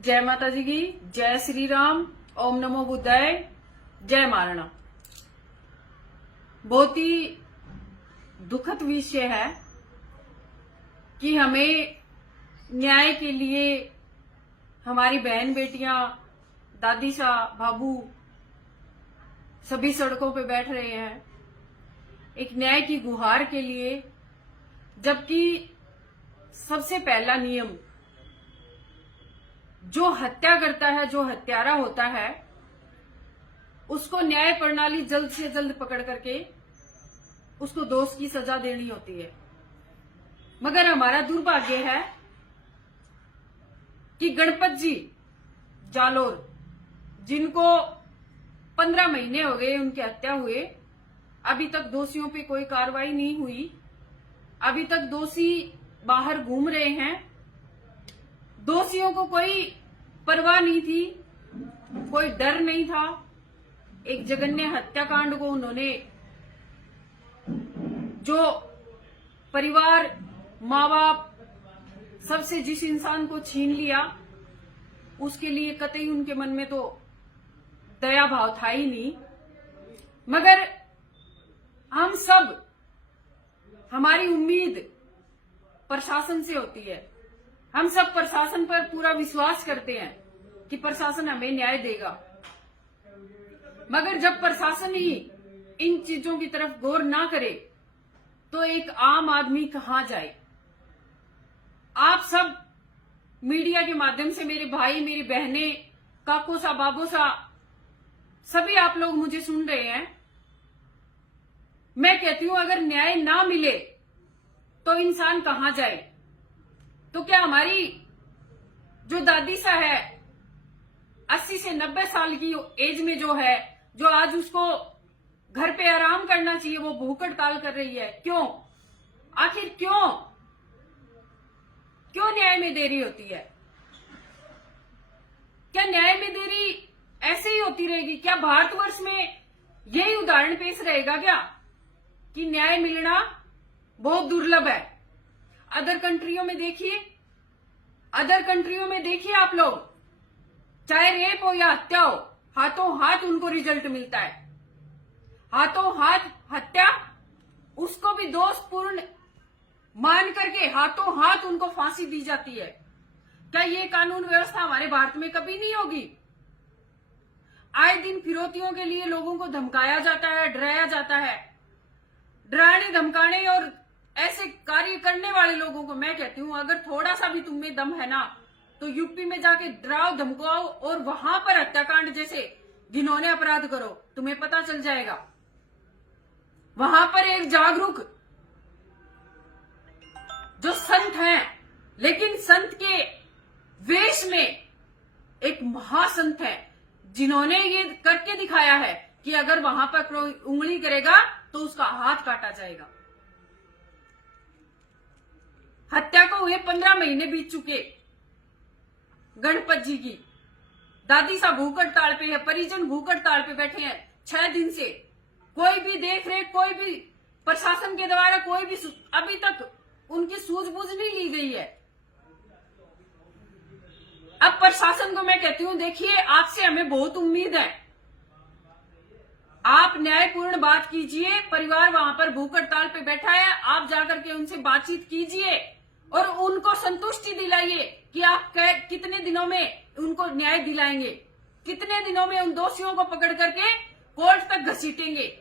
जय माता जी की, जय श्री राम, ओम नमो बुद्धाय, जय महाराणा। बहुत ही दुखद विषय है कि हमें न्याय के लिए हमारी बहन बेटियां, दादी शाह, बाबू सभी सड़कों पे बैठ रहे हैं एक न्याय की गुहार के लिए, जबकि सबसे पहला नियम जो हत्या करता है, जो हत्यारा होता है, उसको न्याय प्रणाली जल्द से जल्द पकड़ करके उसको दोष की सजा देनी होती है। मगर हमारा दुर्भाग्य है कि गणपत जी जालोर, जिनको 15 महीने हो गए उनकी हत्या हुए, अभी तक दोषियों पे कोई कार्रवाई नहीं हुई। अभी तक दोषी बाहर घूम रहे हैं। दोषियों को कोई परवाह नहीं थी, कोई डर नहीं था। एक जघन्य हत्याकांड को उन्होंने, जो परिवार, माँ बाप सबसे जिस इंसान को छीन लिया, उसके लिए कतई उनके मन में तो दया भाव था ही नहीं। मगर हम सब, हमारी उम्मीद प्रशासन से होती है। हम सब प्रशासन पर पूरा विश्वास करते हैं कि प्रशासन हमें न्याय देगा। मगर जब प्रशासन ही इन चीजों की तरफ गौर ना करे तो एक आम आदमी कहां जाए। आप सब मीडिया के माध्यम से, मेरे भाई, मेरी बहनें, काको सा, बाबो सा, सभी आप लोग मुझे सुन रहे हैं। मैं कहती हूं, अगर न्याय ना मिले तो इंसान कहां जाए। तो क्या हमारी जो दादी सा है, 80 से 90 साल की एज में जो है, जो आज उसको घर पे आराम करना चाहिए, वो भूख हड़ताल कर रही है। क्यों? आखिर क्यों न्याय में देरी होती है? क्या न्याय में देरी ऐसे ही होती रहेगी? क्या भारतवर्ष में यही उदाहरण पेश रहेगा क्या कि न्याय मिलना बहुत दुर्लभ है? अदर कंट्रियों में देखिए आप लोग, चाहे रेप हो या हत्या हो, हाथों हाथ उनको रिजल्ट मिलता है। हाथों हाथ हत्या, उसको भी दोषपूर्ण मान करके हाथों हाथ उनको फांसी दी जाती है। क्या ये कानून व्यवस्था हमारे भारत में कभी नहीं होगी? आए दिन फिरौतियों के लिए लोगों को धमकाया जाता है, डराया जाता है। डराने, धमकाने और ऐसे कार्य करने वाले लोगों को मैं कहती हूं, अगर थोड़ा सा भी तुम में दम है ना, तो यूपी में जाके डराओ, धमकाओ और वहां पर हत्याकांड जैसे घिनौने अपराध करो, तुम्हें पता चल जाएगा। वहां पर एक जागरूक जो संत हैं, लेकिन संत के वेश में एक महासंत है, जिन्होंने ये करके दिखाया है कि अगर वहां पर कोई उंगली करेगा तो उसका हाथ काटा जाएगा। हत्या को हुए 15 महीने बीत चुके। गणपत जी की दादी सा भूख हड़ताल पे है, परिजन भूख हड़ताल पे बैठे हैं 6 दिन से। कोई भी देख रेख, कोई भी प्रशासन के द्वारा कोई भी अभी तक उनकी सूझबूझ नहीं ली गई है। अब प्रशासन को मैं कहती हूं, देखिए, आपसे हमें बहुत उम्मीद है। आप न्यायपूर्ण बात कीजिए। परिवार वहां पर भूख हड़ताल पे बैठा है, आप जाकर के उनसे बातचीत कीजिए और उनको संतुष्टि दिलाइए कि आप कितने दिनों में उनको न्याय दिलाएंगे, कितने दिनों में उन दोषियों को पकड़ करके कोर्ट तक घसीटेंगे।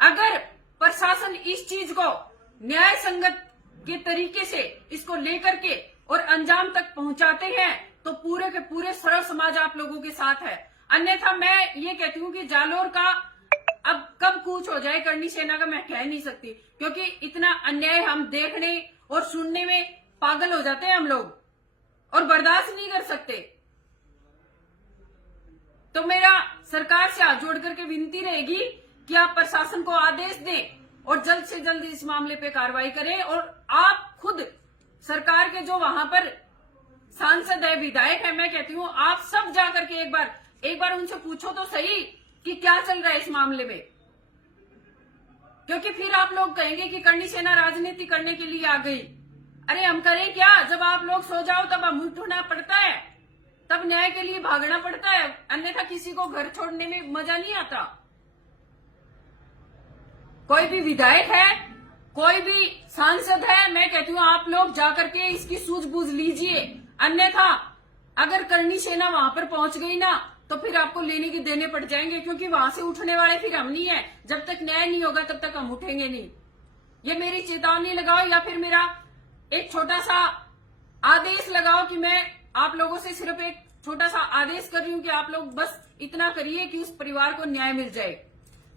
अगर प्रशासन इस चीज को न्याय संगत के तरीके से इसको लेकर के और अंजाम तक पहुंचाते हैं तो पूरे के पूरे सर्व समाज आप लोगों के साथ है। अन्यथा मैं ये कहती हूं कि जालोर का अब कब कूच हो जाए करनी सेना का, मैं कह नहीं सकती, क्योंकि इतना अन्याय हम देखने और सुनने में पागल हो जाते हैं हम लोग और बर्दाश्त नहीं कर सकते। तो मेरा सरकार से हाथ जोड़ करके विनती रहेगी कि आप प्रशासन को आदेश दें और जल्द से जल्द इस मामले पे कार्रवाई करें। और आप खुद सरकार के जो वहां पर सांसद है, विधायक है, मैं कहती हूं आप सब जाकर के एक बार उनसे पूछो तो सही कि क्या चल रहा है इस मामले में। क्योंकि फिर आप लोग कहेंगे कि करनी सेना राजनीति करने के लिए आ गई। अरे हम करें क्या? जब आप लोग सो जाओ तब हम उठना पड़ता है, तब न्याय के लिए भागना पड़ता है, अन्यथा किसी को घर छोड़ने में मजा नहीं आता। कोई भी विधायक है, कोई भी सांसद है, मैं कहती हूँ आप लोग जाकर के इसकी सूझबूझ लीजिए, अन्यथा अगर करणी सेना वहां पर पहुंच गई ना तो फिर आपको लेने के देने पड़ जाएंगे, क्योंकि वहां से उठने वाले फिर हम नहीं है। जब तक न्याय नहीं होगा तब तक हम उठेंगे नहीं। ये मेरी चेतावनी लगाओ या फिर मेरा एक छोटा सा आदेश लगाओ कि मैं आप लोगों से सिर्फ एक छोटा सा आदेश कर रही हूं कि आप लोग बस इतना करिए कि उस परिवार को न्याय मिल जाए।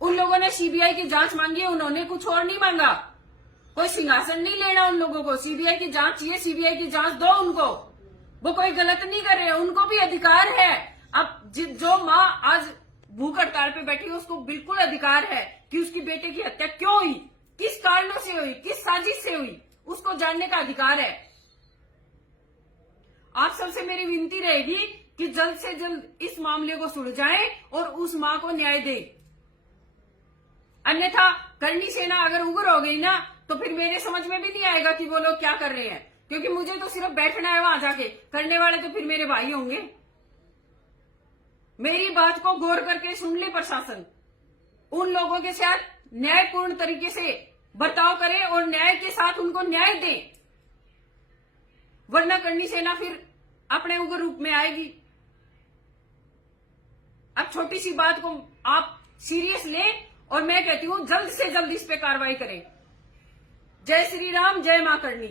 उन लोगों ने सीबीआई की जांच मांगी है, उन्होंने कुछ और नहीं मांगा, कोई सिंहासन नहीं लेना उन लोगों को। सीबीआई की जांच चाहिए, सीबीआई की जांच दो उनको। वो कोई गलत नहीं कर रहे, उनको भी अधिकार है। अब जो माँ आज भूख हड़ताल पे बैठी है उसको बिल्कुल अधिकार है कि उसकी बेटे की हत्या क्यों हुई, किस कारणों से हुई, किस साजिश से हुई, उसको जानने का अधिकार है। आप सबसे मेरी विनती रहेगी कि जल्द से जल्द इस मामले को सुलझाएं और उस मां को न्याय दें। अन्यथा करणी सेना अगर उग्र हो गई ना तो फिर मेरे समझ में भी नहीं आएगा कि वो लोग क्या कर रहे हैं, क्योंकि मुझे तो सिर्फ बैठना है वहां जाके, करने वाले तो फिर मेरे भाई होंगे। मेरी बात को गौर करके सुन ले प्रशासन, उन लोगों के साथ न्यायपूर्ण तरीके से बर्ताव करे और न्याय के साथ उनको न्याय दे, वरना करणी सेना फिर अपने उग्र रूप में आएगी। अब छोटी सी बात को आप सीरियस लें और मैं कहती हूं जल्द से जल्द इस पे कार्रवाई करें। जय श्री राम, जय मां करणी।